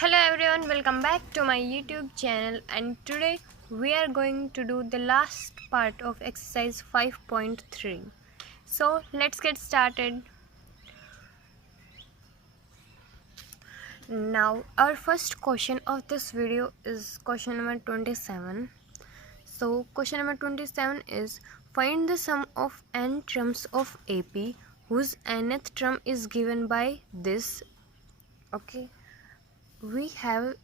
Hello everyone, welcome back to my YouTube channel, and today we are going to do the last part of exercise 5.3. So let's get started. Now our first question of this video is question number 27. So question number 27 is, find the sum of n terms of AP whose nth term is given by this. Okay, we have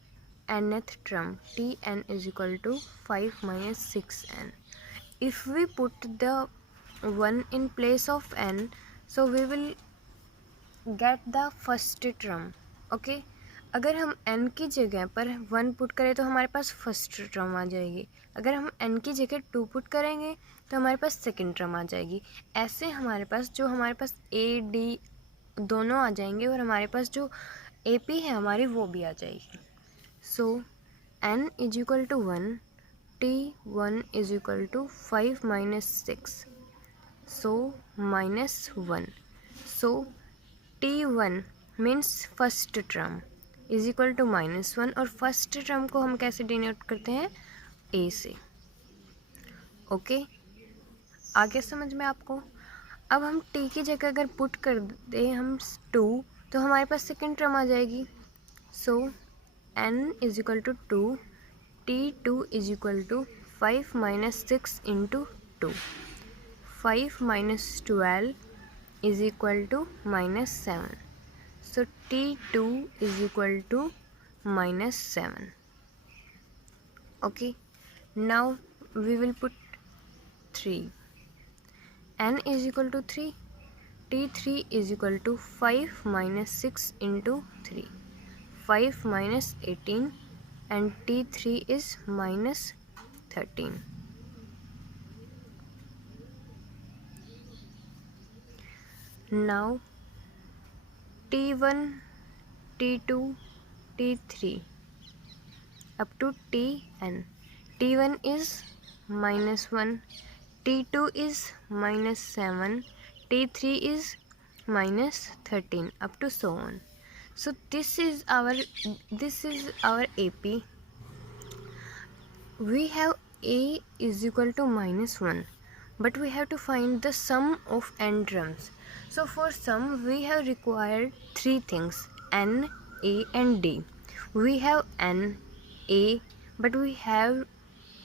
nth term Tn is equal to 5 minus 6n. If we put the 1 in place of n, so we will get the first term. Okay, अगर हम n की जगह पर 1 put करें तो हमारे पास first term आ जाएगी. अगर हम n की जगह 2 पुट करेंगे तो हमारे पास सेकंड टर्म आ जाएगी. ऐसे हमारे पास a d दोनों आ जाएंगे और हमारे पास जो AP है हमारी वो भी आ जाएगी. So n is equal to 1, T1 is equal to 5 minus 6, so minus 1. So T1 means first term is equal to minus 1, और फर्स्ट टर्म को हम कैसे डिनोट करते हैं, A से. ओके, आगे समझ में आपको. अब हम T की जगह अगर पुट कर दें हम 2, तो हमारे पास सेकेंड टर्म आ जाएगी. सो n is equal to 2, T2 is equal to 5 minus 6 into 2. 5 minus 12 is equal to minus 7. So T2 is equal to minus 7. Okay, now we will put 3. n is equal to 3. T3 is equal to 5 minus 6 into 3. 5 minus 18, and T3 is minus 13. Now T1, T2, T3 up to Tn. T1 is minus 1, T2 is minus 7, T3 is minus 13 up to so on. So this is our AP. We have A is equal to minus 1, but we have to find the sum of n terms. So for sum we have required three things: n, A and D. We have n, A, but we have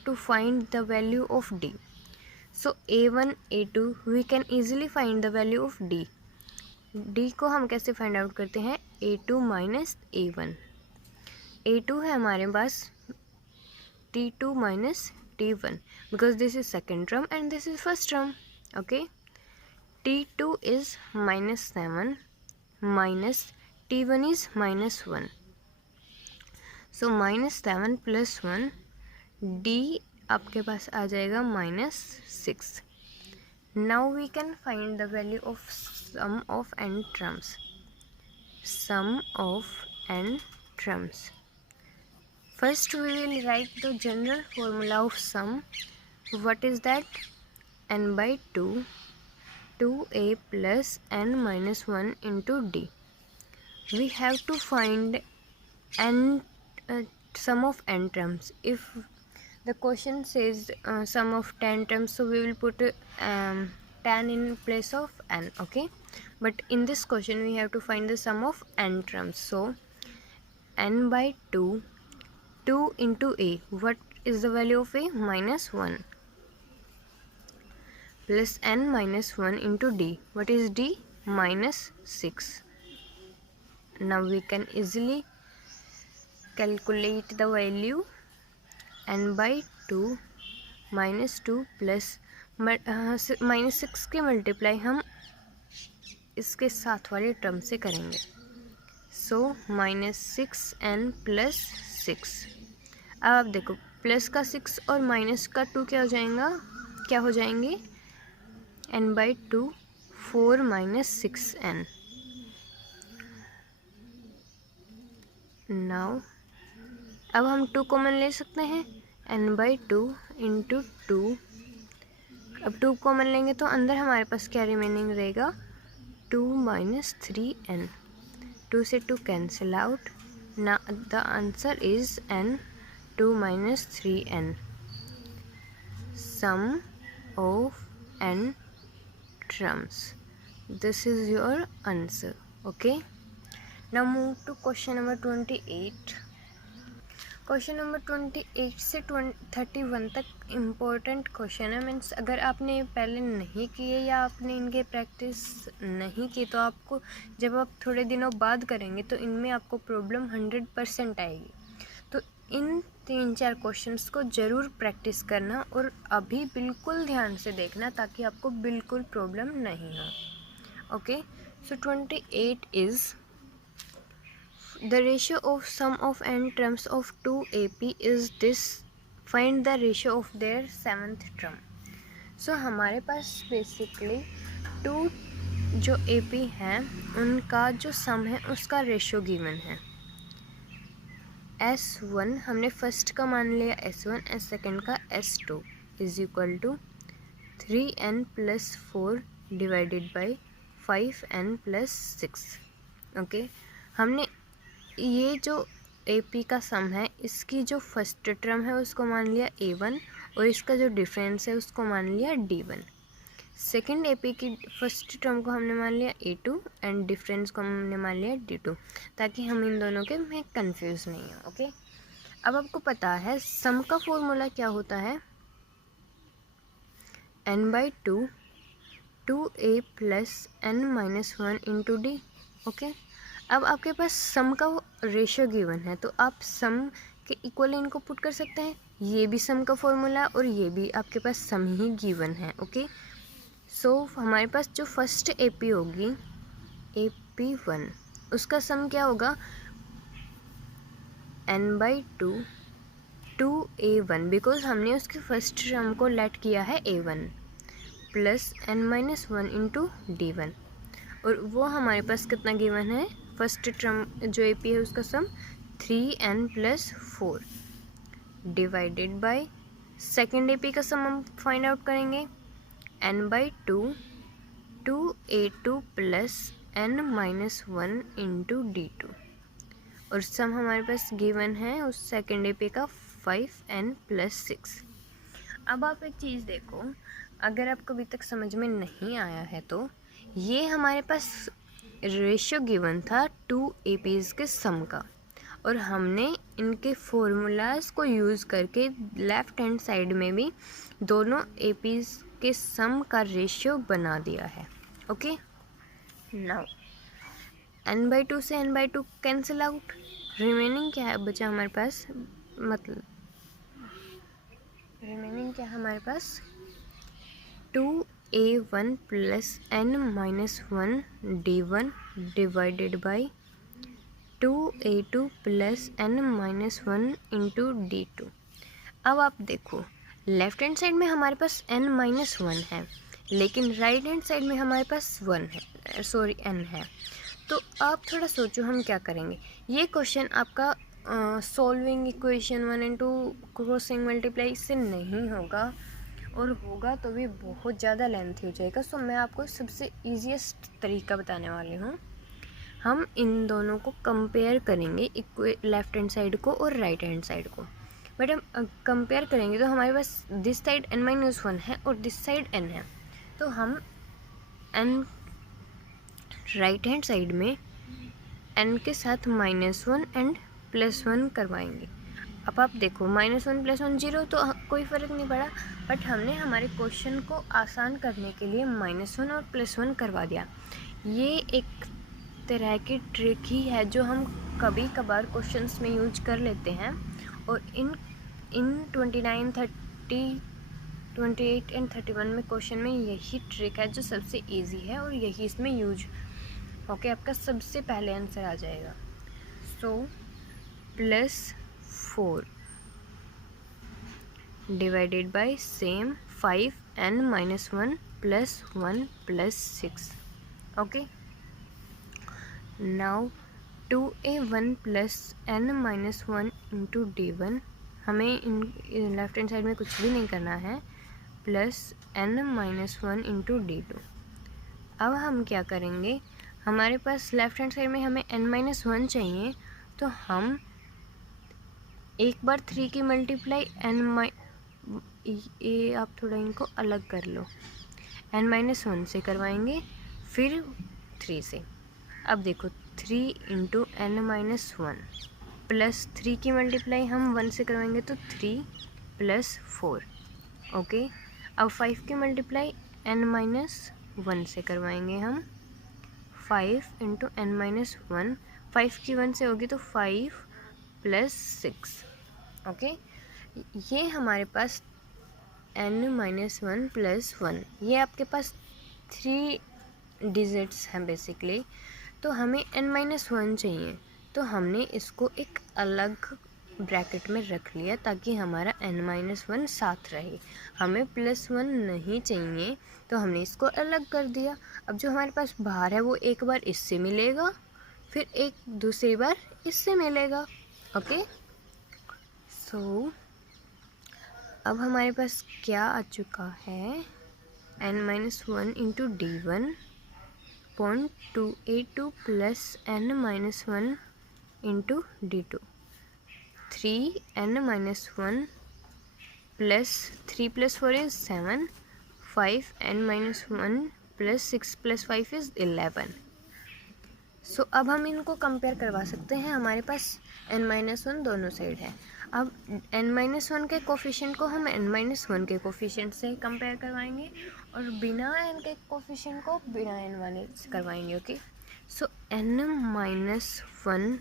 to find the value of D. So A1, A2 we can easily find the value of D. D को हम कैसे find out करते हैं, A2 minus A1. A2 है हमारे पास T2 minus T1, because this is second term and this is first term. Okay, T2 is minus 7 minus T1 is minus 1. So minus 7 plus 1, D आपके पास आ जाएगा minus 6. Now we can find the value of sum of n terms. Sum of n terms. First we will write the general formula of sum. What is that? N by 2, 2a plus n minus 1 into D. We have to find n sum of n terms. If the question says sum of 10 terms, so we will put 10 in place of n. Okay, but in this question we have to find the sum of n terms. So n by 2, 2 into a, what is the value of a, minus 1, plus n minus 1 into D. What is D? Minus 6. Now we can easily calculate the value. n by 2 minus 2 plus minus 6 के multiply हम इसके साथ वाले term से करेंगे. So minus 6n plus 6. अब आप देखो, प्लस का 6 और माइनस का 2 क्या हो जाएंगे, n by 2 4 minus 6n. Now अब हम 2 कॉमन ले सकते हैं, n by 2 इंटू 2. अब 2 कॉमन लेंगे तो अंदर हमारे पास क्या रिमेनिंग रहेगा, 2 minus 3n. 2 से 2 cancel out, Now the answer is n 2 minus 3n. Sum of n terms. This is your answer. Okay. Now move to question number 28. Question number 28 से 31 तक इम्पोर्टेंट क्वेश्चन है। मीन्स अगर आपने पहले नहीं किए या आपने इनके प्रैक्टिस नहीं की तो आपको जब आप थोड़े दिनों बाद करेंगे तो इनमें आपको प्रॉब्लम 100% आएगी। तो इन 3-4 क्वेश्चंस को ज़रूर प्रैक्टिस करना और अभी बिल्कुल ध्यान से देखना ताकि आपको बिल्कुल प्रॉब्लम नहीं हो। Okay, so 28 is the ratio of sum of n terms of 2 AP is this. Find the ratio of their 7th term. So हमारे पास बेसिकली 2 जो AP हैं उनका जो सम है उसका रेशियो गिवन है। S1 हमने फर्स्ट का मान लिया S1, एस सेकेंड का S2 is equal to 3n + 4 divided by 5n + 6। Okay, हमने ये जो AP का सम है इसकी जो फर्स्ट टर्म है उसको मान लिया A1 और इसका जो डिफरेंस है उसको मान लिया D1। सेकेंड AP की फर्स्ट टर्म को हमने मान लिया A2 एंड डिफरेंस को हमने मान लिया D2 ताकि हम इन दोनों के में कंफ्यूज नहीं हो। ओके, अब आपको पता है सम का फॉर्मूला क्या होता है, n/2 2a + n-1 into D। Okay, अब आपके पास सम का रेशियो गिवन है तो आप सम के इक्वल इनको पुट कर सकते हैं। ये भी सम का फॉर्मूला और ये भी आपके पास सम ही गिवन है। ओके, सो हमारे पास जो फर्स्ट AP होगी AP1 उसका सम क्या होगा n/2 2a1 बिकॉज हमने उसके फर्स्ट टर्म को लेट किया है A1 + n-1 इंटू D1 और वो हमारे पास कितना गिवन है, फर्स्ट टर्म जो AP है उसका सम 3n + 4 divided by second AP का सम हम फाइंड आउट करेंगे n/2 2a2 + n-1 into D2 और सम हमारे पास गिवन है उस सेकेंड AP का 5n + 6। अब आप एक चीज़ देखो, अगर आपको अभी तक समझ में नहीं आया है तो ये हमारे पास रेशियो गिवन था 2 APs के सम का और हमने इनके फॉर्मूलाज को यूज़ करके लेफ़्ट हैंड साइड में भी दोनों APs के सम का रेशियो बना दिया है। ओके, नाउ n/2 से n/2 कैंसिल आउट, रिमेनिंग क्या है बचा हमारे पास, मतलब रिमेनिंग क्या है हमारे पास 2a1 + n-1 D1 divided by 2a2 + n-1 into D2। अब आप देखो लेफ्ट हैंड साइड में हमारे पास n-1 है लेकिन राइट हैंड साइड में हमारे पास 1 है, सॉरी n है। तो आप थोड़ा सोचो हम क्या करेंगे। ये क्वेश्चन आपका solving equation 1 and 2 crossing multiply से नहीं होगा और होगा तो भी बहुत ज़्यादा लेंथी हो जाएगा। सो मैं आपको सबसे ईजीएस्ट तरीका बताने वाली हूँ। हम इन दोनों को कंपेयर करेंगे, लेफ़्ट हैंड साइड को और राइट हैंड साइड को। बट हम कंपेयर करेंगे तो हमारे पास दिस साइड n-1 है और दिस साइड n है, तो हम n राइट हैंड साइड में n के साथ -1 एंड +1 करवाएंगे। अब आप देखो -1 + 1 0 तो कोई फ़र्क नहीं पड़ा, बट हमने हमारे क्वेश्चन को आसान करने के लिए -1 और +1 करवा दिया। ये एक तरह की ट्रिक ही है जो हम कभी कभार क्वेश्चंस में यूज कर लेते हैं और इन 29, 30, 28 एंड 31 में क्वेश्चन में यही ट्रिक है जो सबसे इजी है और यही इसमें यूज ओके आपका सबसे पहले आंसर आ जाएगा। सो +4 divided by same 5n-1 + 1 + 6। Okay, now 2a1 + n-1 into D1, हमें इन लेफ्ट हैंड साइड में कुछ भी नहीं करना है, + n-1 इंटू D2। अब हम क्या करेंगे, हमारे पास लेफ्ट हैंड साइड में हमें n-1 चाहिए तो हम एक बार 3 की मल्टीप्लाई ये आप थोड़ा इनको अलग कर लो, n-1 से करवाएंगे, फिर 3 से। अब देखो 3 इंटू n-1 प्लस 3 की मल्टीप्लाई हम 1 से करवाएंगे तो 3 प्लस 4। ओके, अब 5 की मल्टीप्लाई n-1 से करवाएंगे हम, 5 इंटू n-1, 5 की 1 से होगी तो 5 प्लस 6। ओके, ये हमारे पास n-1 प्लस 1, ये आपके पास 3 डिजिट्स हैं बेसिकली। तो हमें n-1 चाहिए, तो हमने इसको एक अलग ब्रैकेट में रख लिया ताकि हमारा n-1 साथ रहे। हमें +1 नहीं चाहिए तो हमने इसको अलग कर दिया। अब जो हमारे पास बाहर है वो एक बार इससे मिलेगा, फिर एक दूसरी बार इससे मिलेगा। ओके, सो अब हमारे पास क्या आ चुका है, n-1 into d1 0.282 plus n-1 into d2, 3n-1 plus 3 plus 4 is 7, 5 n-1 plus 6 plus 5 is 11। सो अब हम इनको कंपेयर करवा सकते हैं, हमारे पास n-1 दोनों साइड है। अब n-1 के कोफिशिएंट को हम n-1 के कोफिशिएंट से कंपेयर करवाएंगे और बिना n के कोफिशिएंट को बिना n वाले से करवाएंगे। Okay, so n-1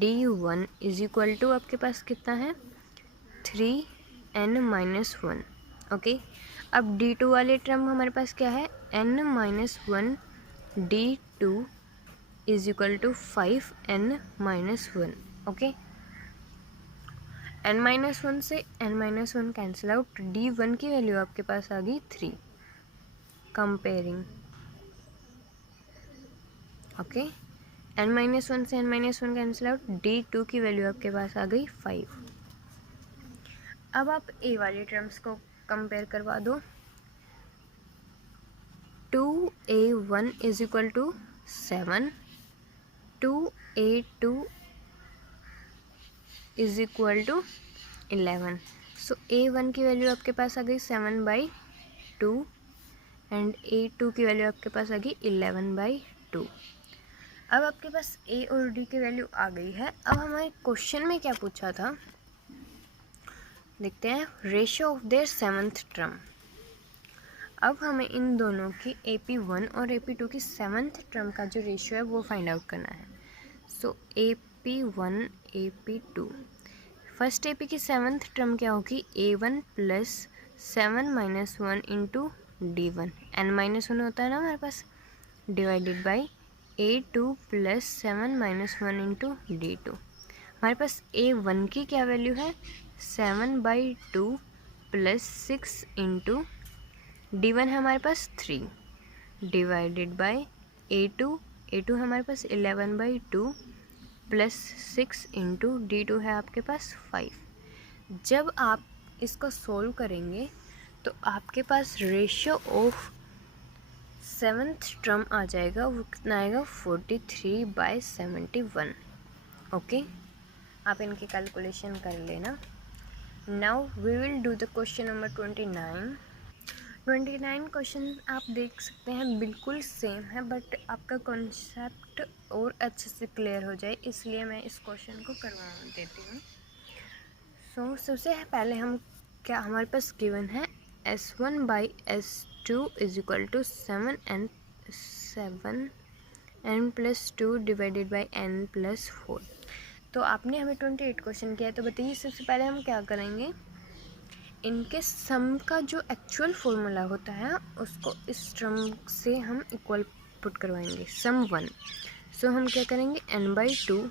d1 is equal to आपके पास कितना है, 3n-1। ओके, अब d2 वाले टर्म हमारे पास क्या है, n-1 d2 is equal to 5n-1। Okay, n-1 से n-1 कैंसिल आउट, d1 की वैल्यू आपके पास आ गई 3, कंपेयरिंग। ओके, n-1 से n-1 कैंसिल आउट, d2 की वैल्यू आपके पास आ गई 5। अब आप a वाले टर्म्स को कंपेयर करवा दो, 2a1 is equal to 7, 2a2 is equal to 11। So a1 की वैल्यू आपके पास आ गई 7/2 एंड a2 की वैल्यू आपके पास आ गई 11/2। अब आपके पास a और d की वैल्यू आ गई है। अब हमारे क्वेश्चन में क्या पूछा था, देखते हैं, ratio of their 7th term. अब हमें इन दोनों की AP1 और AP2 की 7th टर्म का जो रेशियो है वो फाइंड आउट करना है। सो AP1 AP2, फर्स्ट AP की 7th टर्म क्या होगी, A1 plus 7-1 into D1, n-1 होता है ना हमारे पास, divided by A2 plus 7-1 into D2। हमारे पास A1 की क्या वैल्यू है, 7/2 प्लस 6 इंटू D1 है हमारे पास 3, डिवाइडेड बाई A2 हमारे पास 11/2 प्लस 6 इंटू D2 है आपके पास 5। जब आप इसको सोल्व करेंगे तो आपके पास रेशियो ऑफ 7th टर्म आ जाएगा, वो कितना आएगा, 43/71। ओके, आप इनकी कैलकुलेशन कर लेना। Now we will do the question number 29 question आप देख सकते हैं बिल्कुल सेम है, बट आपका कॉन्सेप्ट और अच्छे से क्लियर हो जाए इसलिए मैं इस क्वेश्चन को करवा देती हूँ। सो सबसे पहले हम क्या, हमारे पास गिवन है S1/S2 is equal to 7n plus 2 divided by n plus 4। तो आपने हमें 28 क्वेश्चन किया है, तो बताइए सबसे पहले हम क्या करेंगे, इनके सम का जो एक्चुअल फॉर्मूला होता है उसको इस टर्म से हम इक्वल पुट करवाएंगे, सम 1। सो हम क्या करेंगे, n/2,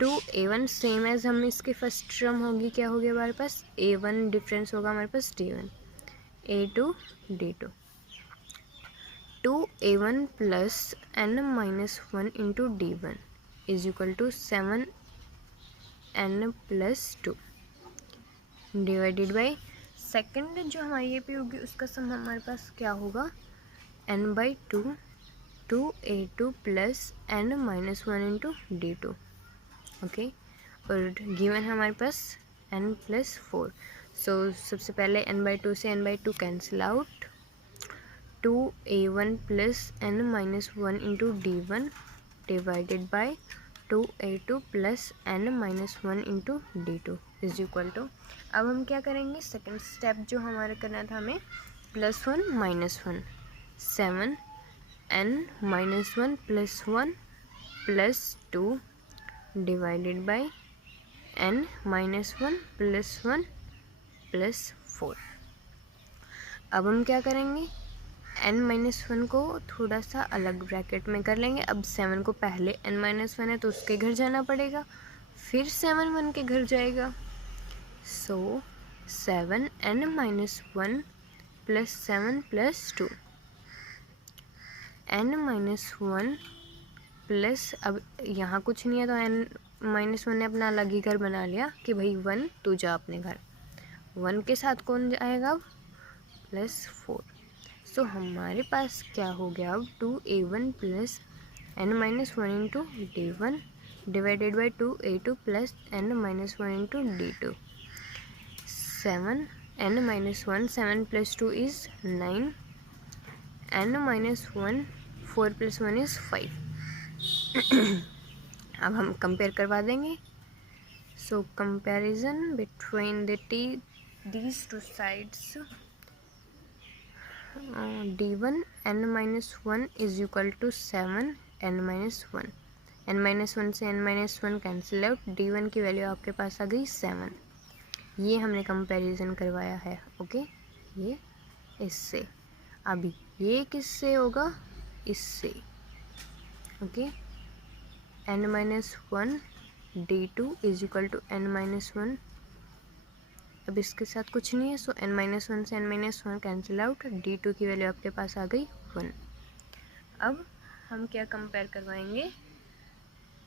2a1 सेम एज हम इसकी फर्स्ट टर्म होगी, क्या होगी हमारे पास, a1 डिफरेंस होगा हमारे पास d1, a2 d2, 2a1 plus n-1 into d1 is equal to 7n plus 2 divided by second जो हमारी ये पी होगी उसका सम हमारे पास क्या होगा, n/2, 2a2 plus n-1 into d2 okay. और गिवन है हमारे पास n+4। सो सबसे पहले n/2 से n/2 cancel out, 2a1 plus n-1 into d1 divided by 2a2 plus n-1 into d2 is equal to, अब हम क्या करेंगे, सेकेंड स्टेप जो हमारा करना था हमें, +1 -1, 7 n-1 plus 1 plus 2 divided by n-1 plus 1 plus 4। अब हम क्या करेंगे, n-1 को थोड़ा सा अलग ब्रैकेट में कर लेंगे। अब 7 को पहले n-1 है तो उसके घर जाना पड़ेगा, फिर 7 1 के घर जाएगा। सो 7 n-1 plus 7 plus 2 n-1 plus, अब यहाँ कुछ नहीं है तो n-1 ने अपना अलग ही घर बना लिया कि भाई 1 तू जा अपने घर, 1 के साथ कौन जाएगा अब, +4। सो हमारे पास क्या हो गया अब, 2a1 plus n-1 into d1 divided by 2a2 plus n-1 into d2। 7 n-1, 7 plus 2 is 9, n-1 4 plus 1 is 5। अब हम कंपेयर करवा देंगे। So comparison between these two sides, d1 n-1 is equal to 7 n-1, n-1 से n-1 cancel out, d1 की वैल्यू आपके पास आ गई 7। ये हमने कंपैरिजन करवाया है। ओके, ये इससे, अभी ये किससे होगा, इससे। Okay, n-1 d2 is equal to n-1, अब इसके साथ कुछ नहीं है, सो n-1 से n-1 कैंसिल आउट, d2 की वैल्यू आपके पास आ गई 1। अब हम क्या कंपेयर करवाएंगे,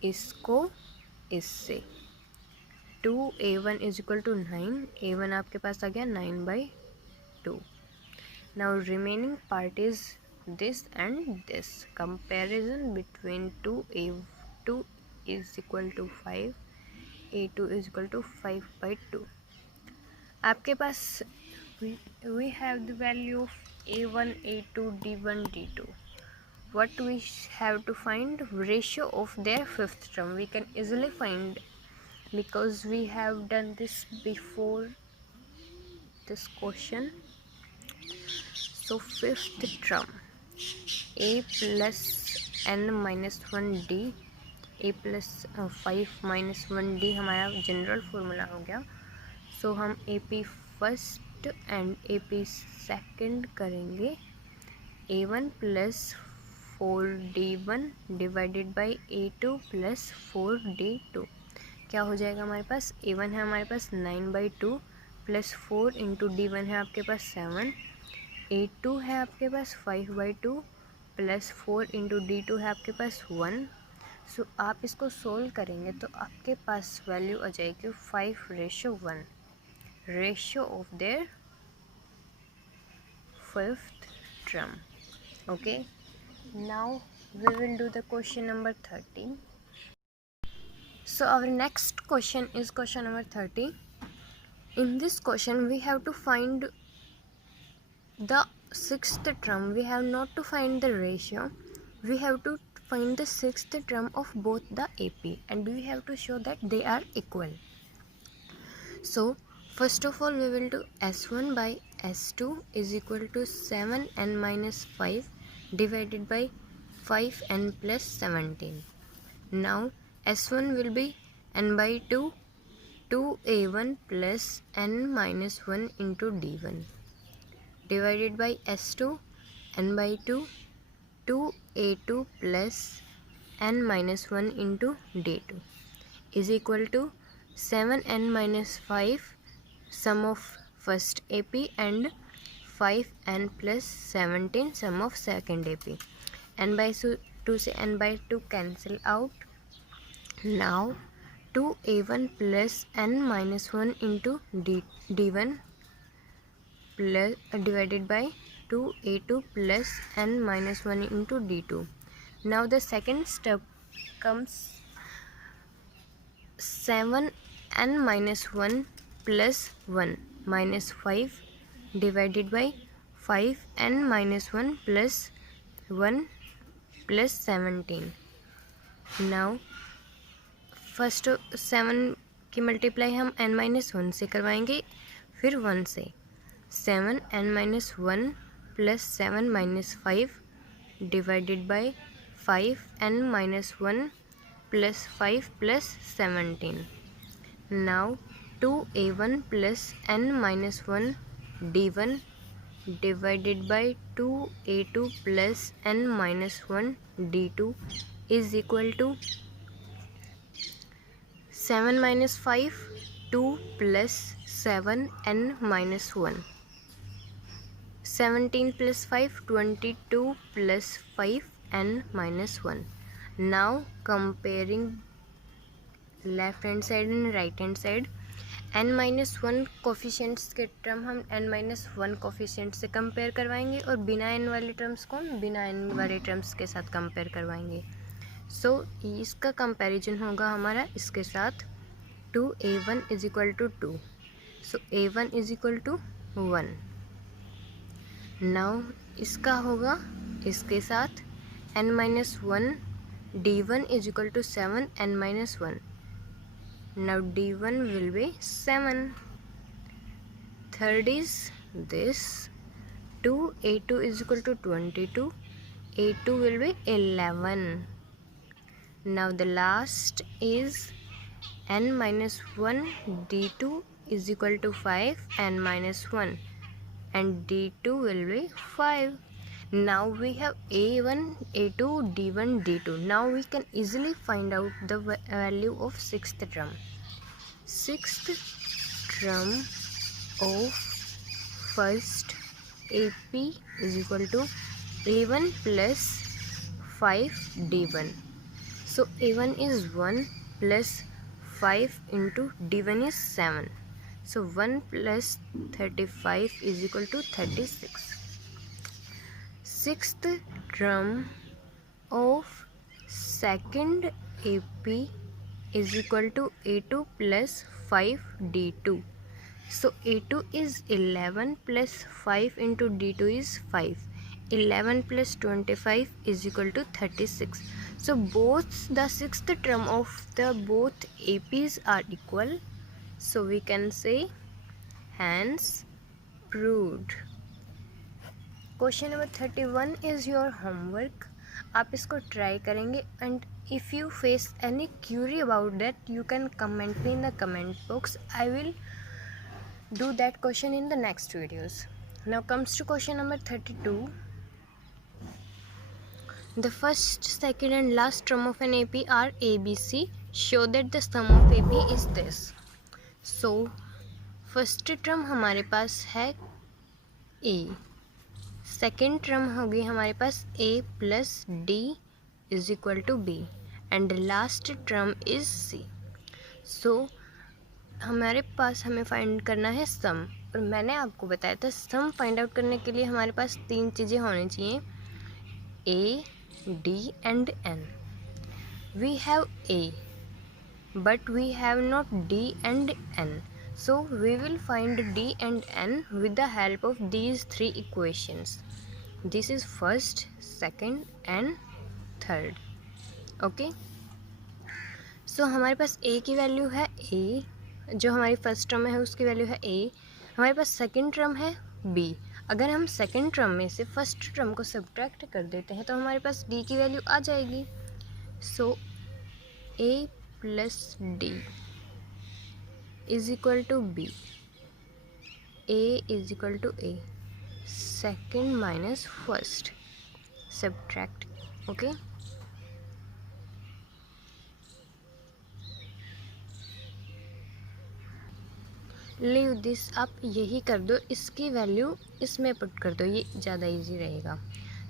इसको इससे, 2a1 is equal to 9, a1 आपके पास आ गया 9/2। Now remaining part is this and this, comparison between 2a2 is equal to 5, a2 is equal to 5/2। आपके पास we have the value of a1 a2 d1 d2, what we have to find, ratio of their fifth term। We can easily find because we have done this before this question। so fifth term a plus n-1 d, a plus 5 - 1 d हमारा general formula हो गया। सो हम A P first and A P second करेंगे, a1 plus 4d1 divided by a2 plus 4d2। क्या हो जाएगा हमारे पास, a1 है हमारे पास 9/2 प्लस 4 इंटू d1 है आपके पास 7, a2 है आपके पास 5/2 प्लस 4 इंटू d2 है आपके पास 1। सो आप इसको सोल्व करेंगे तो आपके पास वैल्यू आ जाएगी 5:1, ratio of their fifth term. Okay, now we will do the question number 30. So our next question is question number 30. In this question we have to find the sixth term. We have not to find the ratio, we have to find the sixth term of both the AP and we have to show that they are equal. So first of all we will do s1 by s2 is equal to 7n minus 5 divided by 5n plus 17. Now s1 will be n by 2, 2a1 plus n minus 1 into d1 divided by s2 n by 2, 2a2 plus n minus 1 into d2 is equal to 7n minus 5 sum of first AP and 5n plus 17 sum of second AP. n by 2 से n by 2 cancel out. Now 2a1 plus n minus 1 into d1 plus divided by 2a2 plus n minus 1 into d2. Now the second step comes 7n minus 1 plus 1 minus 5 divided by 5n minus 1 plus 1 plus 17. Now first 7 की multiply हम n minus 1 से करवाएंगे, फिर 1 से 7n minus 1 plus 7 minus 5 divided by 5n minus 1 plus 5 plus 17. Now 2a1 plus n minus 1 d1 divided by 2a2 plus n minus 1 d2 is equal to 7 minus 5 2 plus 7n minus 1 17 plus 5 22 plus 5n minus 1. Now comparing left hand side and right hand side, n minus 1 coefficients के term हम n minus 1 coefficient से compare करवाएंगे और बिना n वाले terms को हम बिना n वाले टर्म्स के साथ कंपेयर करवाएंगे. सो इसका कंपैरिजन होगा हमारा इसके साथ 2a1 is equal to 2. So a1 is equal to 1. Now इसका होगा इसके साथ n minus 1 d1 is equal to 7 n minus 1. Now d1 will be 7. Third is this 2a2 is equal to 22. a2 will be 11. Now the last is n minus 1 d2 is equal to 5 n minus 1 and d2 will be 5. Now we have a1, a2, d1, d2. Now we can easily find out the value of sixth term. Sixth term of first AP is equal to a1 plus 5 d1. So a1 is 1 plus 5 into d1 is 7. So 1 plus 35 is equal to 36. Sixth term of second AP is equal to a2 plus 5 d2. So a2 is 11 plus 5 into d2 is 5. 11 plus 25 is equal to 36. So both the sixth term of the both APs are equal. So we can say hence proved. Question number 31 is your homework. आप इसको try करेंगे and if you face any query about that you can comment me in the comment box. I will do that question in the next videos. Now comes to question number 32. The first, second and last term of an AP are ABC. Show that the sum of AP is this. So first term हमारे पास है A. Second term होगी हमारे पास A plus D is equal to B. And the last term is C. So हमारे पास हमें find करना है सम. और मैंने आपको बताया था सम फाइंड आउट करने के लिए हमारे पास 3 चीज़ें होनी चाहिए. A, D and N. We have A but we have not D and N. So we will find D and N with the help of these 3 equations. This is first, second and third. Okay. So हमारे पास A की value है A, जो हमारी first term है उसकी value है A. हमारे पास सेकेंड टर्म है B. अगर हम सेकेंड टर्म में से फर्स्ट टर्म को सब्ट्रैक्ट कर देते हैं तो हमारे पास D की वैल्यू आ जाएगी. So A plus D is equal to B. A is equal to A. Second minus first subtract. Okay. Leave this. आप यही कर दो, इसकी वैल्यू इसमें पुट कर दो, ये ज़्यादा इजी रहेगा.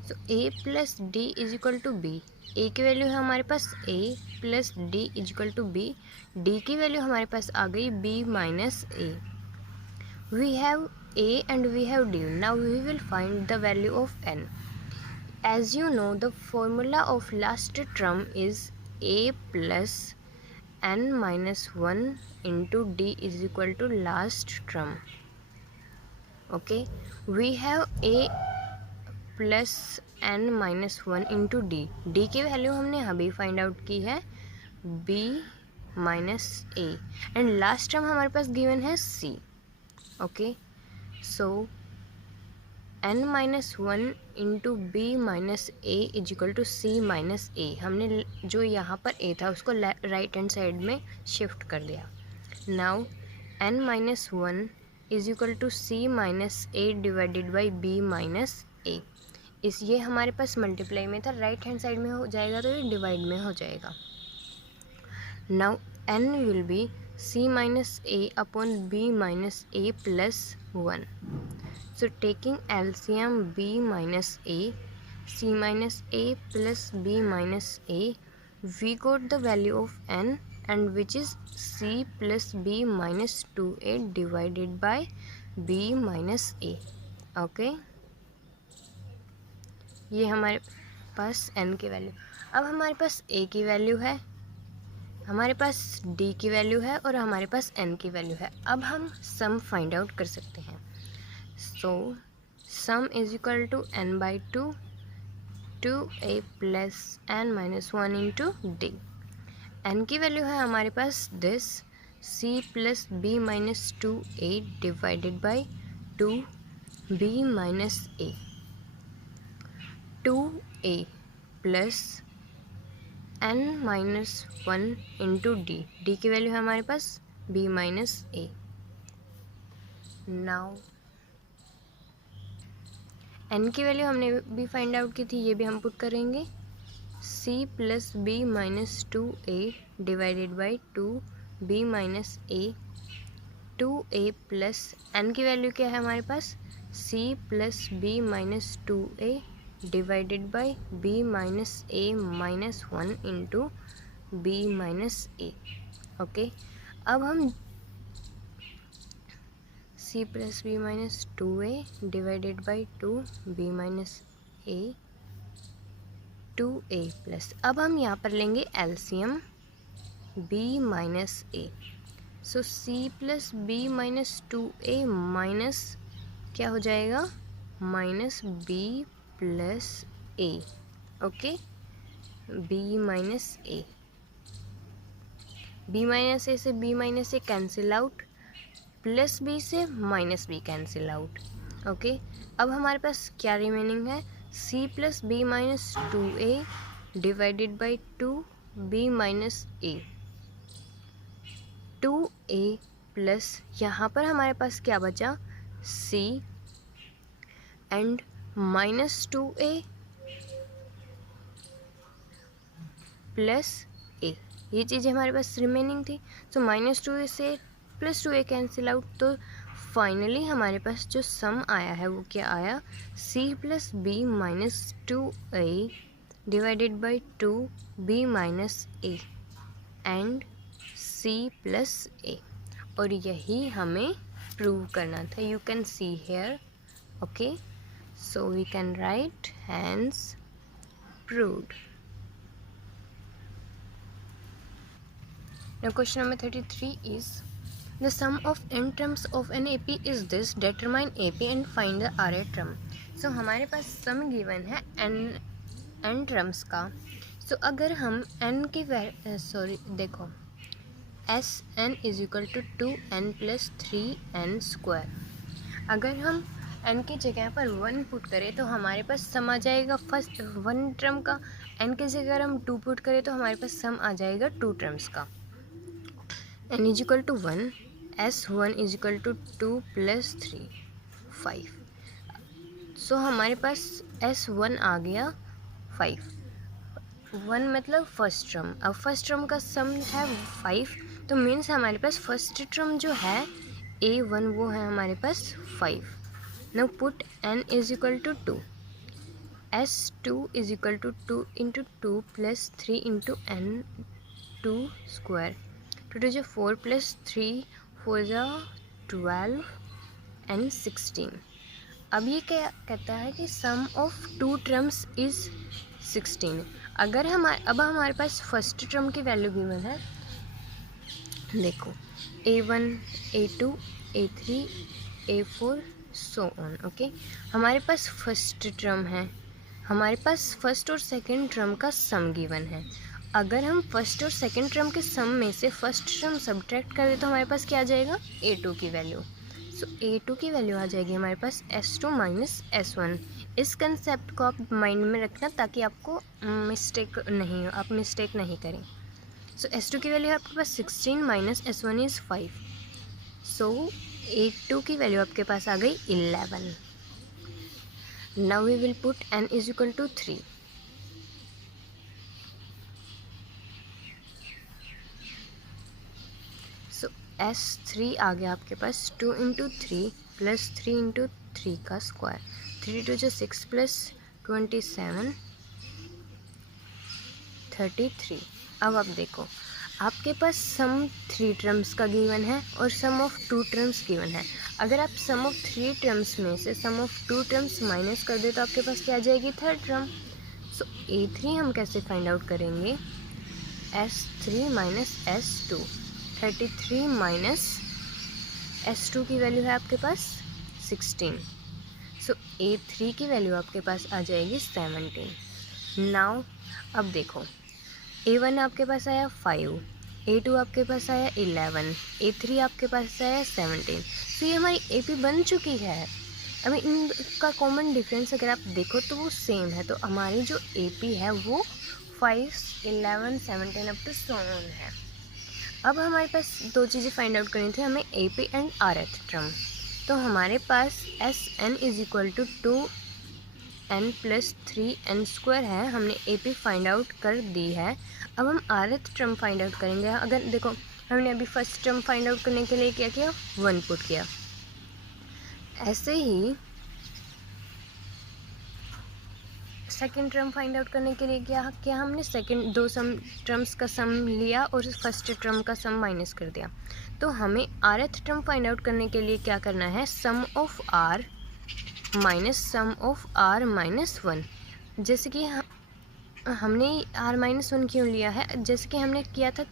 So a plus d is equal to b. A की वैल्यू है हमारे पास a plus d is equal to b. D की वैल्यू हमारे पास आ गई b minus a. We have a and we have d. Now we will find the value of n. As you know the formula of last term is a plus n minus 1 into d is equal to last term. Okay, we have a plus n minus 1 into d. d की value हमने अभी find out की है b minus a and last term हमारे पास given है c. Okay, so n minus 1 into b minus a is equal to c minus a. हमने जो यहाँ पर a था उसको राइट हैंड साइड में शिफ्ट कर दिया. Now n minus 1 is equal to c minus a divided by b minus a. इस ये हमारे पास मल्टीप्लाई में था, राइट हैंड साइड में हो जाएगा तो ये डिवाइड में हो जाएगा. Now n will be c minus a upon b minus a plus 1. So taking LCM b minus a, c minus a plus b minus a, we got the value of n and which is c plus b minus 2a divided by b minus a. Okay, ये हमारे पास n की value. अब हमारे पास a की value है, हमारे पास d की वैल्यू है और हमारे पास n की वैल्यू है. अब हम सम फाइंड आउट कर सकते हैं. So sum is equal to n by 2 2a plus n minus 1 into d. n की वैल्यू है हमारे पास this c plus b minus 2a divided by 2b minus a. 2a plus n minus 1 into d. D की value है हमारे पास b minus a. Now n की value हमने भी फाइंड आउट की थी, ये भी हम पुट करेंगे. c plus b minus 2a divided by 2b minus a. 2a plus n की वैल्यू क्या है हमारे पास c plus b minus 2a divided by b minus a minus 1 into b minus a. Okay, अब हम c plus b minus 2a divided by 2b minus a 2a plus, अब हम यहाँ पर लेंगे LCM b minus a. So c plus b minus 2a minus क्या हो जाएगा minus b plus a. Okay, b minus a. b minus a से b minus a cancel out, plus b से minus b cancel out. Okay, अब हमारे पास क्या remaining है c plus b minus 2a divided by 2b minus a. 2a plus यहाँ पर हमारे पास क्या बचा c and minus 2a plus a. ये चीज़ें हमारे पास रिमेनिंग थी. सो माइनस 2a से प्लस 2a कैंसिल आउट, तो फाइनली हमारे पास जो सम आया है वो क्या आया c plus b minus 2a divided by 2b minus a and c plus a. और यही हमें प्रूव करना था. You can see here. Okay, so we can write hence proved. Now question number 33 is the sum of n terms of an AP is this, determine AP and find the RA term. So हमारे पास सम given है n terms का. so अगर हम n की देखो Sn is equal to 2n plus 3n square. अगर हम n की जगह पर 1 पुट करें तो हमारे पास सम आ जाएगा फर्स्ट 1 टर्म का. n की जगह अगर हम 2 पुट करें तो हमारे पास सम आ जाएगा 2 टर्म्स का. n is equal to 1, S1 is equal to 2 plus 3 5. So हमारे पास S1 आ गया 5. 1 मतलब फर्स्ट टर्म. अब फर्स्ट टर्म का सम है 5, तो मीन्स हमारे पास फर्स्ट टर्म जो है A1 वो है हमारे पास 5. Now put n is equal to 2. S2 is equal to 2 into 2 plus 3 into n 2 square. 2 to 4 plus 3 4 12 and 16. अब ये क्या कहता है कि सम ऑफ 2 टर्म्स इज 16. अगर अब हमारे पास फर्स्ट टर्म की वैल्यू गिवन है देखो A1, A2, A3, A4 so on. Okay, हमारे पास फर्स्ट टर्म है, हमारे पास फर्स्ट और सेकंड टर्म का सम गिवन है। अगर हम फर्स्ट और सेकंड टर्म के सम में से फर्स्ट टर्म सब्ट्रैक्ट कर दे तो हमारे पास क्या आ जाएगा, A2 की वैल्यू। सो A2 की वैल्यू आ जाएगी हमारे पास S2 माइनस S1। इस कंसेप्ट को आप माइंड में रखना ताकि आपको मिस्टेक नहीं हो, आप मिस्टेक नहीं करें। सो S2 की वैल्यू है आपके पास 16 minus S1 is 5। So A2 की वैल्यू आपके पास आ गई 11। Now we will put n is equal to 3। So S3 आ गया आपके पास 2 इंटू 3 प्लस 3 इंटू 3 का स्क्वायर। 3 टू जो 6 प्लस 27 33। अब आप देखो आपके पास सम 3 टर्म्स का गिवन है और सम ऑफ 2 टर्म्स गिवन है। अगर आप सम ऑफ 3 टर्म्स में से सम ऑफ 2 टर्म्स माइनस कर दे तो आपके पास क्या आ जाएगी, थर्ड टर्म। सो A3 हम कैसे फाइंड आउट करेंगे, S3 minus S2। 33 minus S2 की वैल्यू है आपके पास 16। सो A3 की वैल्यू आपके पास आ जाएगी 17। नाउ अब देखो A1 आपके पास आया 5, A2 आपके पास आया 11, A3 आपके पास आया 17। तो ये हमारी AP बन चुकी है। अभी इनका कॉमन डिफरेंस अगर आप देखो तो वो सेम है, तो हमारी जो AP है वो 5, 11, 17 अप टू सो ऑन है। अब हमारे पास दो चीज़ें फाइंड आउट करनी थी हमें, AP एंड Rth टर्म। तो हमारे पास Sn is equal to 2n plus 3n square है, हमने AP फाइंड आउट कर दी है। अब हम Rth टर्म फाइंड आउट करेंगे। अगर देखो हमने अभी फर्स्ट टर्म फाइंड आउट करने के लिए क्या किया, 1 पुट किया। ऐसे ही सेकेंड टर्म फाइंड आउट करने के लिए क्या हमने सेकेंड दो सम टर्म्स का सम लिया और फर्स्ट टर्म का सम माइनस कर दिया। तो हमें Rth टर्म फाइंड आउट करने के लिए क्या करना है, sum of R minus sum of R minus 1। जैसे कि हमने R माइनस 1 क्यों लिया है, जैसे कि हमने किया था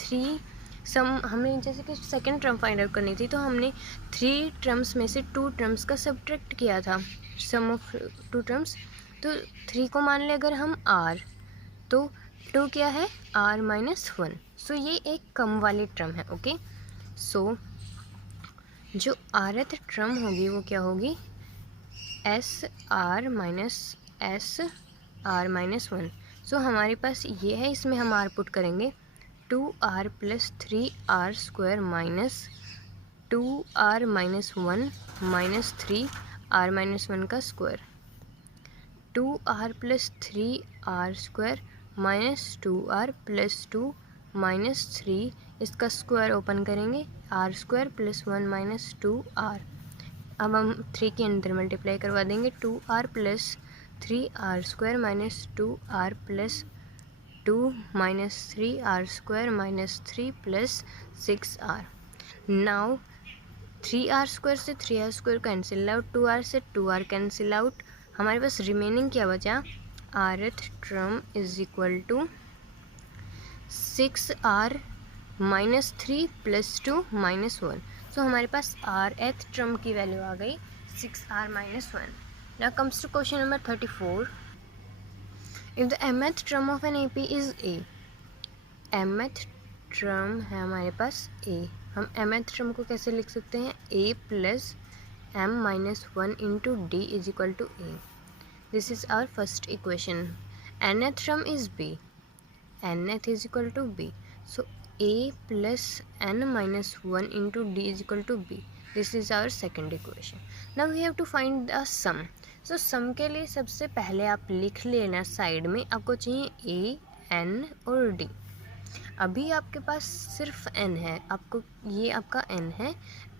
3 सम, हमने जैसे कि सेकेंड टर्म फाइंड आउट करनी थी तो हमने 3 टर्म्स में से 2 टर्म्स का सब्ट्रैक्ट किया था, सम ऑफ 2 टर्म्स। तो 3 को मान ले अगर हम R, तो 2 क्या है, R माइनस 1। सो ये एक कम वाली टर्म है। ओके, सो जो Rth टर्म होगी वो क्या होगी, SR minus SR minus 1। So हमारे पास ये है, इसमें हम R पुट करेंगे 2R plus 3R square minus 2R minus 1 minus 3R minus 1 का square. 2R plus 3R square minus 2R plus 2 minus 3, इसका स्क्वायर ओपन करेंगे, R square plus 1 minus 2R। अब हम 3 के अंदर मल्टीप्लाई करवा देंगे, 2R plus 3R square minus 2R plus 2 minus 3R square minus 3 plus 6R। Now 3R square से 3R square cancel out, 2R से 2R कैंसिल आउट, हमारे पास रिमेनिंग क्या बचा, Rth term is equal to 6R minus 3 plus 2 minus 1। So हमारे पास Rth term की value आ गई 6R minus 1। Now comes to question number 34। If the mth term of an AP इज A, mth term है हमारे पास A, हम mth टर्म को कैसे लिख सकते हैं, A plus m minus 1 into d is equal to a. This is our first equation. Nth term is b. Nth is equal to b. So a plus n minus 1 into d is equal to b. This is our second equation. Now we have to find the sum. So sum के लिए सबसे पहले आप लिख लेना side में, आपको चाहिए a, n और d। अभी आपके पास सिर्फ n है, आपको ये आपका n है,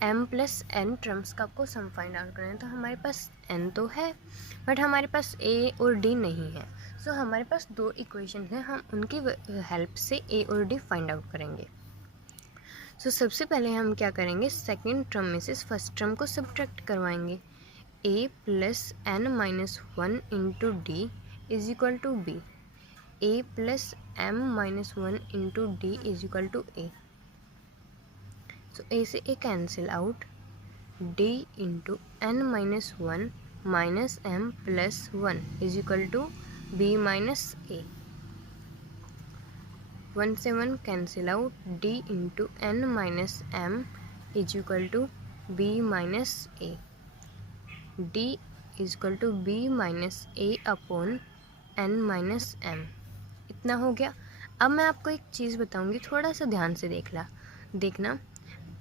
m प्लस n टर्म्स का आपको सम फाइंड आउट करना है। तो हमारे पास n तो है बट हमारे पास a और d नहीं है। सो हमारे पास दो इक्वेशन हैं, हम उनकी हेल्प से a और d फाइंड आउट करेंगे। सो सबसे पहले हम क्या करेंगे, सेकेंड टर्म में से फर्स्ट टर्म को सब्ट्रैक्ट करवाएंगे। a plus n minus 1 into d is equal to b। a plus m minus 1 into d is equal to a। So a से a cancel out, d into n minus one minus m plus one is equal to b minus a. 1 से 1 cancel out, d into n minus m is equal to b minus a. d is equal to b minus a upon n minus m. इतना हो गया। अब मैं आपको एक चीज़ बताऊंगी, थोड़ा सा ध्यान से देखना।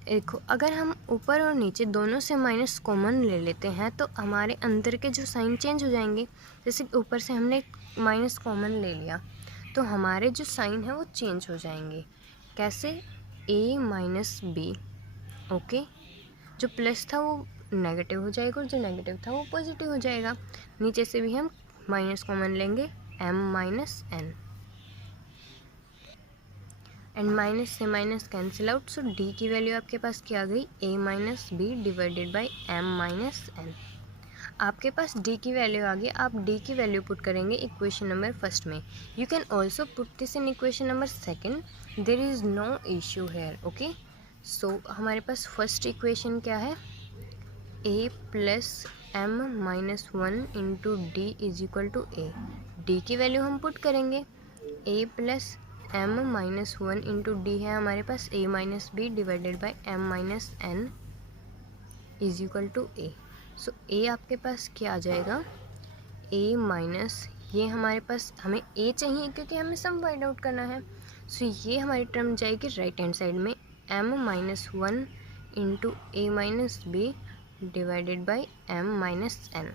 देखो, अगर हम ऊपर और नीचे दोनों से माइनस कॉमन ले लेते हैं तो हमारे अंदर के जो साइन चेंज हो जाएंगे। जैसे ऊपर से हमने माइनस कॉमन ले लिया तो हमारे जो साइन है वो चेंज हो जाएंगे। कैसे? a minus b, okay. जो प्लस था वो नेगेटिव हो जाएगा और जो नेगेटिव था वो पॉजिटिव हो जाएगा। नीचे से भी हम माइनस कॉमन लेंगे, m minus n, and minus से minus cancel out. So d की वैल्यू आपके पास क्या आ गई? a minus b divided by m minus n. आपके पास d की वैल्यू आ गई। आप d की वैल्यू पुट करेंगे इक्वेशन नंबर फर्स्ट में। You can also put this in equation number second, there is no issue here, okay. So हमारे पास फर्स्ट इक्वेशन क्या है? a plus m minus one into d is equal to a. D की value हम put करेंगे, a plus m minus one into d है हमारे पास a minus b divided by m minus n is equal to a. सो a आपके पास क्या आ जाएगा? a माइनस, ये हमारे पास हमें a चाहिए क्योंकि हमें सम फाइंड आउट करना है। सो ये हमारी टर्म जाएगी राइट हैंड साइड में, m minus one into a minus b divided by m minus n.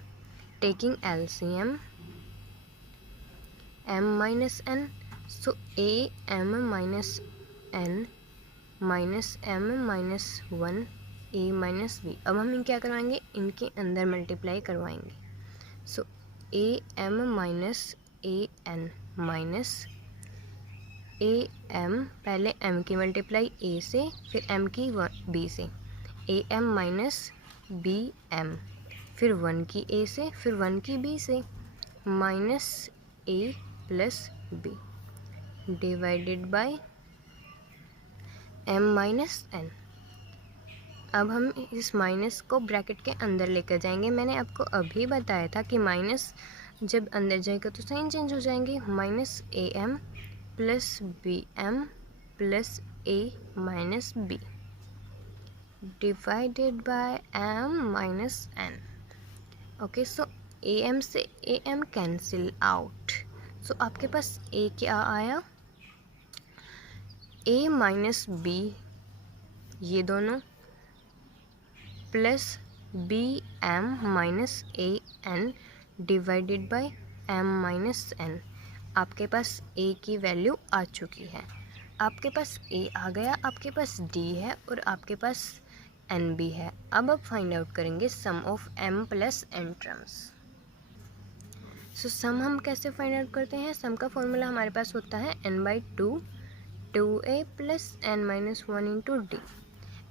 Taking LCM m minus n, so a m minus n minus m minus one a minus b. अब हम क्या करवाएंगे? इनके अंदर multiply करवाएंगे। So a m minus a n minus a m, पहले m की multiply a से फिर m की b से, a m minus b m, फिर 1 की a से फिर 1 की b से, minus a plus b divided by m minus n। अब हम इस माइनस को ब्रैकेट के अंदर लेकर जाएंगे। मैंने आपको अभी बताया था कि माइनस जब अंदर जाएगा तो साइन चेंज हो जाएंगे। Minus a m plus b m plus a minus b divided by m minus n, okay. So a m से a m cancel out. So आपके पास ए क्या आया? ए माइनस बी, ये दोनों, plus b m minus a n divided by m minus n. आपके पास a की वैल्यू आ चुकी है। आपके पास a आ गया, आपके पास d है और आपके पास n भी है। अब आप फाइंड आउट करेंगे sum of m plus n terms. So sum हम कैसे फाइंड आउट करते हैं? सम का फॉर्मूला हमारे पास होता है n by two, 2a plus n minus one into d.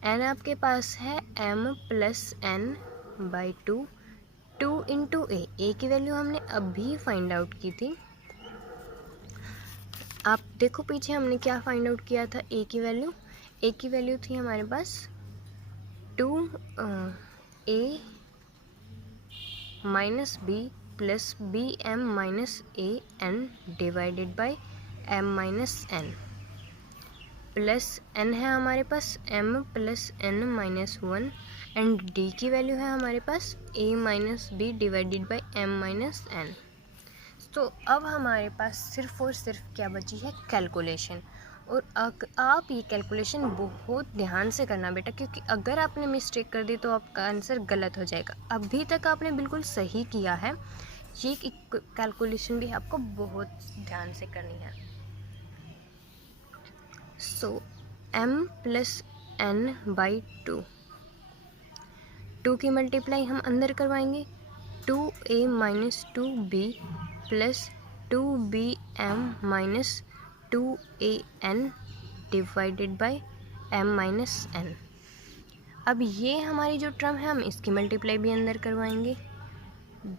n आपके पास है m plus n by two, 2 into a की वैल्यू हमने अभी फाइंड आउट की थी। आप देखो पीछे हमने क्या फाइंड आउट किया था। a की वैल्यू थी हमारे पास 2a minus b plus b m minus a n divided by m minus n, plus n है हमारे पास m plus n minus one, and d की वैल्यू है हमारे पास a minus b divided by m minus n। तो अब हमारे पास सिर्फ और सिर्फ क्या बची है? कैलकुलेशन। और आप ये कैलकुलेशन बहुत ध्यान से करना बेटा, क्योंकि अगर आपने मिस्टेक कर दी तो आपका आंसर गलत हो जाएगा। अभी तक आपने बिल्कुल सही किया है, ये कैलकुलेशन भी आपको बहुत ध्यान से करनी है। सो m plus n by two की मल्टीप्लाई हम अंदर करवाएंगे, 2a minus 2b plus 2bm minus 2an divided by m minus n। अब ये हमारी जो टर्म है हम इसकी मल्टीप्लाई भी अंदर करवाएंगे,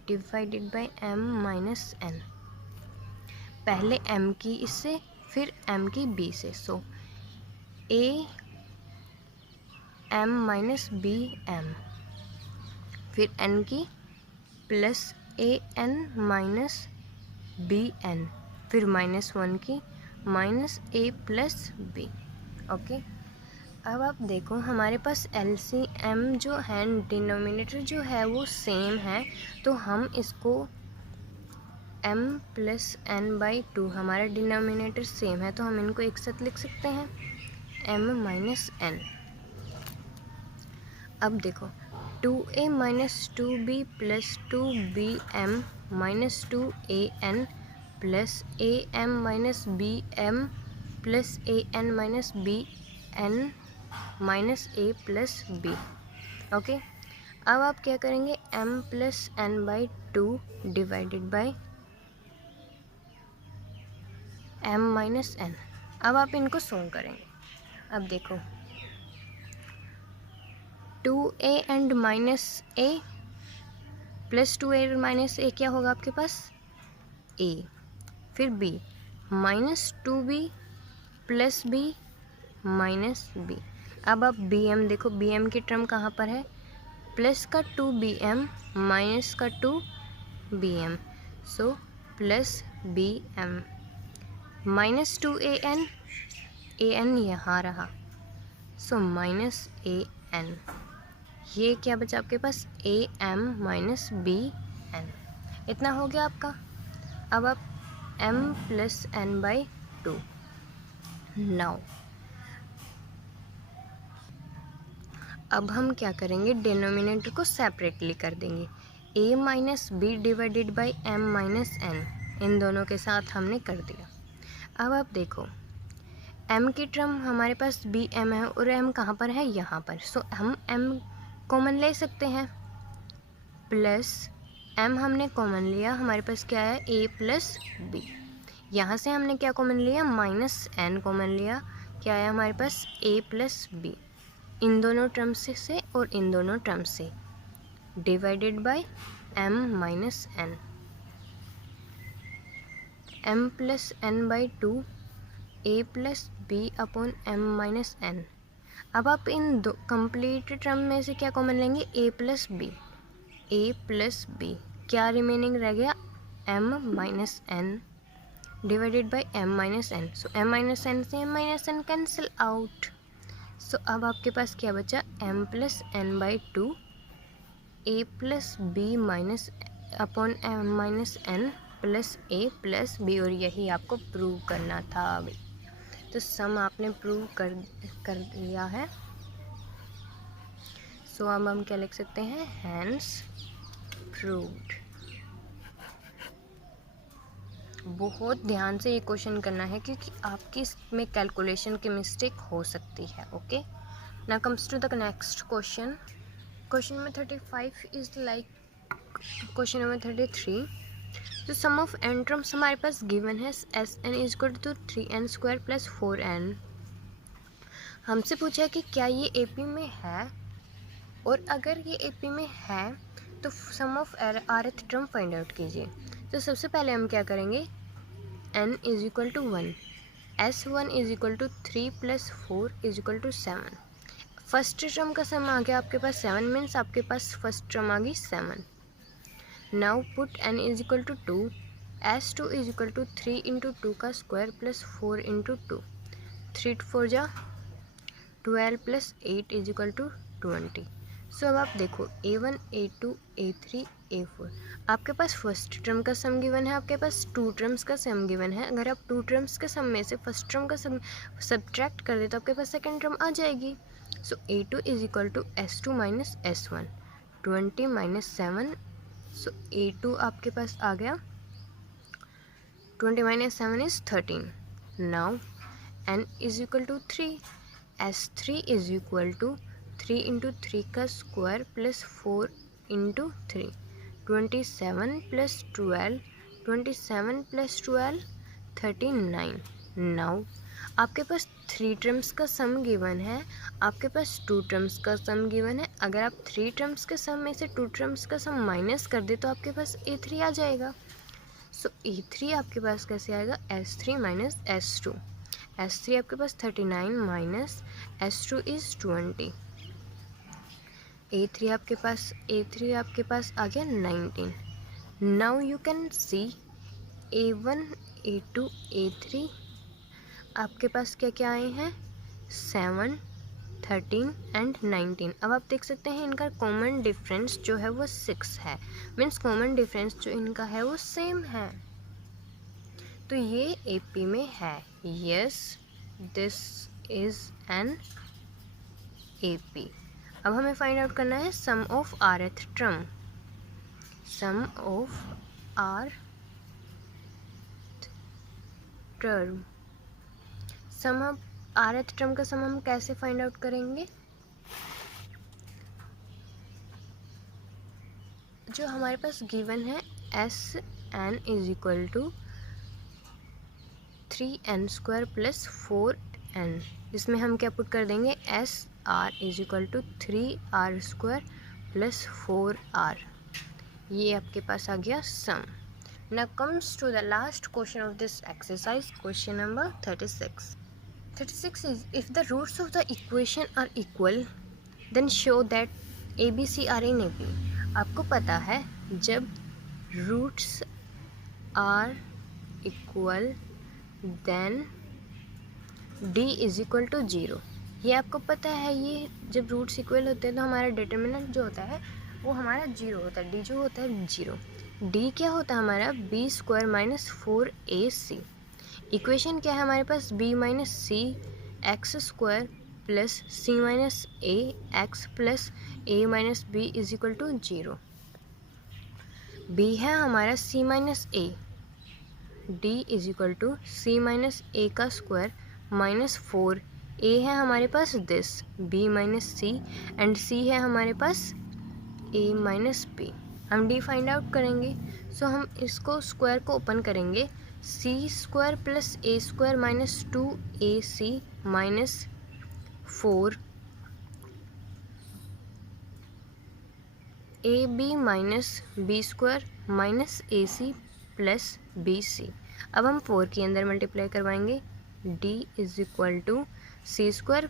divided by m minus n। पहले m की इससे फिर m की b से। So a m minus b m, फिर एन की plus a n minus b n, फिर -1 की minus a plus b. Okay, अब आप देखो हमारे पास LCM जो है, डिनोमिनेटर जो है वो सेम है, तो हम इसको m प्लस एन बाई 2, हमारा डिनोमिनेटर सेम है तो हम इनको एक साथ लिख सकते हैं m माइनस एन। अब देखो 2a minus 2b plus 2bm minus 2an plus am minus bm plus an minus bn minus a plus b। Okay, अब आप क्या करेंगे, m plus n by 2 divided by m minus n. अब आप इनको solve करेंगे। अब देखो 2a and minus a plus 2a minus a क्या होगा आपके पास, a, फिर b minus 2b plus b minus b। अब आप bm देखो, bm की टर्म कहाँ पर है, प्लस का 2bm माइनस का 2bm, so plus bm minus 2an, an यहाँ रहा, सो माइनस an, ये क्या बचा आपके पास, am माइनस bn। इतना हो गया आपका। अब आप m plus n by 2। Now अब हम क्या करेंगे, डिनोमिनेटर को सेपरेटली कर देंगे, a minus b divided by m minus n, इन दोनों के साथ हमने कर दिया। अब आप देखो m की टर्म हमारे पास bm है और m कहाँ पर है, यहाँ पर, सो हम m कॉमन ले सकते हैं, प्लस m हमने कॉमन लिया, हमारे पास क्या है, a प्लस b। यहाँ से हमने क्या कॉमन लिया, माइनस n कॉमन लिया, क्या है हमारे पास, a प्लस b, इन दोनों टर्म्स से और इन दोनों टर्म्स से, divided by m minus n, m plus n by 2 a plus b upon m minus n। अब आप इन दो कंप्लीट टर्म में से क्या कॉमन लेंगे, a प्लस b, क्या रिमेनिंग रह गया, m minus n divided by m minus n, so m minus n से m minus n cancel out, so अब आपके पास क्या बचा, m plus n by 2 a plus b minus upon m minus n plus a plus b, और यही आपको prove करना था। अभी तो सम आपने प्रूव कर लिया है, सो अब हम क्या लिख सकते हैं, हैंस प्रूव्ड। बहुत ध्यान से ये क्वेश्चन करना है क्योंकि आपकी इसमें कैलकुलेशन की मिस्टेक हो सकती है। Okay, now comes to the next question. Question number 35 is like question number 33। तो सम ऑफ n टर्म्स हमारे पास गिवन है, S n is equal to 3n square plus 4n। हमसे पूछा है कि क्या ये AP में है, और अगर ये AP में है तो sum of rth term find out कीजिए। तो सबसे पहले हम क्या करेंगे, n is equal to 1, S1 is equal to 3 plus 4 is equal to 7। First term का सम आ गया आपके पास 7, मीन्स आपके पास फर्स्ट टर्म आ गई 7। Now put n is equal to 2, S2 is equal to 3 into 2 का स्क्वायर प्लस 4 इंटू 2, 3 to 4 जा 12 plus 8 is equal to 20। सो अब आप देखो A1 A2 A3 A4, आपके पास फर्स्ट टर्म का सम गिवन है, आपके पास 2 टर्म्स का सम गिवन है। अगर आप 2 टर्म्स के सम में से फर्स्ट टर्म का सम सब्ट्रैक्ट कर दे तो आपके पास सेकेंड टर्म आ जाएगी। So A2 is equal to S2 minus S1, 20 minus 7, so A2 आपके पास आ गया 20 minus 7 is 13। Now n is equal to 3, S3 is equal to 3 into 3 का square plus 4 into 3, 27 plus 12, 27 plus 12 39। Now आपके पास 3 terms का सम गिवन है, आपके पास 2 टर्म्स का सम गिवन है। अगर आप 3 टर्म्स के सम में से 2 टर्म्स का सम माइनस कर दे तो आपके पास A3 आ जाएगा। सो A3 आपके पास कैसे आएगा, S3 माइनस S2, S3 आपके पास 39 माइनस S2 इज़ 20, A3 आपके पास आ गया 19। Now you can C A1, A2, A3 आपके पास क्या क्या आए हैं 7, 13 एंड 19। अब आप देख सकते हैं इनका कॉमन डिफरेंस जो है वो 6 है, मीन्स कॉमन डिफरेंस जो इनका है वो सेम है, तो ये AP में है। Yes, this is an AP। अब हमें फाइंड आउट करना है sum of rth term. Sum of rth term, sum of rth term का सम हम कैसे फाइंड आउट करेंगे? जो हमारे पास गिवन है Sn is equal to 3n² plus 4n, जिसमें हम क्या पुट कर देंगे SR is equal to 3r² plus 4r। ये आपके पास आ गया sum. Now comes to the last question of this exercise, question number 36। 36 is if the roots of the equation are equal then show that ABC are in AP। आपको पता है जब roots are equal then D is equal to 0। ये आपको पता है, ये जब रूट्स इक्वल होते हैं तो हमारा डिटर्मिनेंट जो होता है वो हमारा 0 होता है, D जो होता है 0। D क्या होता है हमारा B² माइनस 4AC। इक्वेशन क्या है हमारे पास B minus C x² plus C minus A x plus A minus B is equal to 0। B है हमारा C minus A, D is equal to C minus A का square minus 4। A है हमारे पास this B minus C and C है हमारे पास A minus B। हम D फाइंड आउट करेंगे, सो हम इसको स्क्वायर को ओपन करेंगे, C² plus A² minus 2AC minus 4 AB minus B² minus AC plus BC। अब हम 4 के अंदर मल्टीप्लाई करवाएंगे, D is equal to C²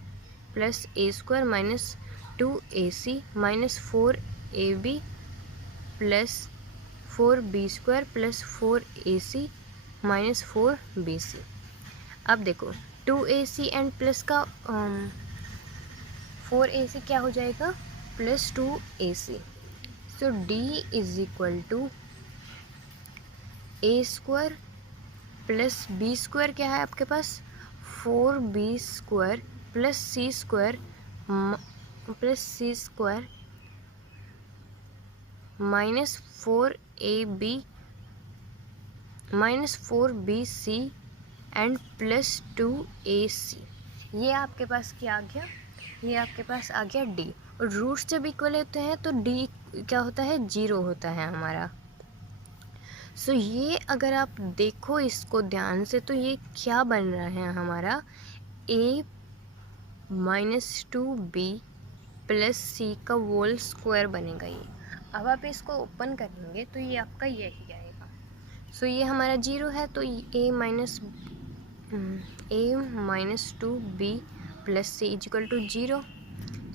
plus A² minus 2AC minus 4AB plus 4B² plus 4AC minus 4BC। अब देखो 2AC and plus का 4AC क्या हो जाएगा plus 2AC। So D is equal to A² plus B² क्या है आपके पास 4B² plus C² minus 4AB minus 4BC and plus 2AC। ये आपके पास क्या आ गया, ये आपके पास आ गया D। और रूट्स जब इक्वल होते हैं तो D क्या होता है 0 होता है हमारा। सो ये अगर आप देखो इसको ध्यान से तो ये क्या बन रहा है हमारा A minus 2B plus C का होल स्क्वायर बनेगा ये। अब आप इसको ओपन करेंगे तो ये आपका यही आएगा। सो ये हमारा 0 है तो A minus 2B plus C is equal to 0।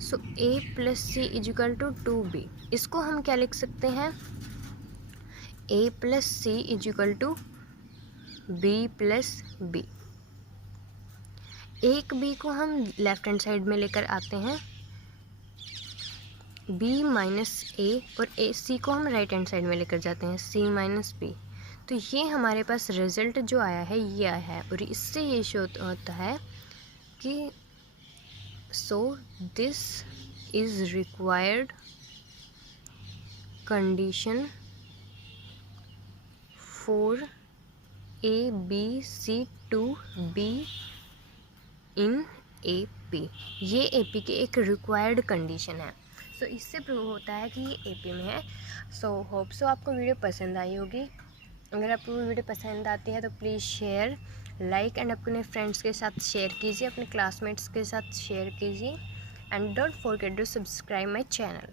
So A plus C is equal to 2B। इसको हम क्या लिख सकते हैं A plus C is equal to B plus B। एक B को हम लेफ्ट हैंड साइड में लेकर आते हैं B माइनस A, और C को हम राइट हैंड साइड में लेकर जाते हैं C माइनस B। तो ये हमारे पास रिजल्ट जो आया है ये आया है, और इससे ये शो होता है कि so this is required condition for ABC to be in AP। ये AP की एक रिक्वायर्ड कंडीशन है। सो इससे प्रूव होता है कि ये AP में है। सो होप सो आपको वीडियो पसंद आई होगी। अगर आपको वीडियो पसंद आती है तो प्लीज़ शेयर, लाइक एंड अपने फ्रेंड्स के साथ शेयर कीजिए, अपने क्लासमेट्स के साथ शेयर कीजिए, and don't forget to subscribe my channel.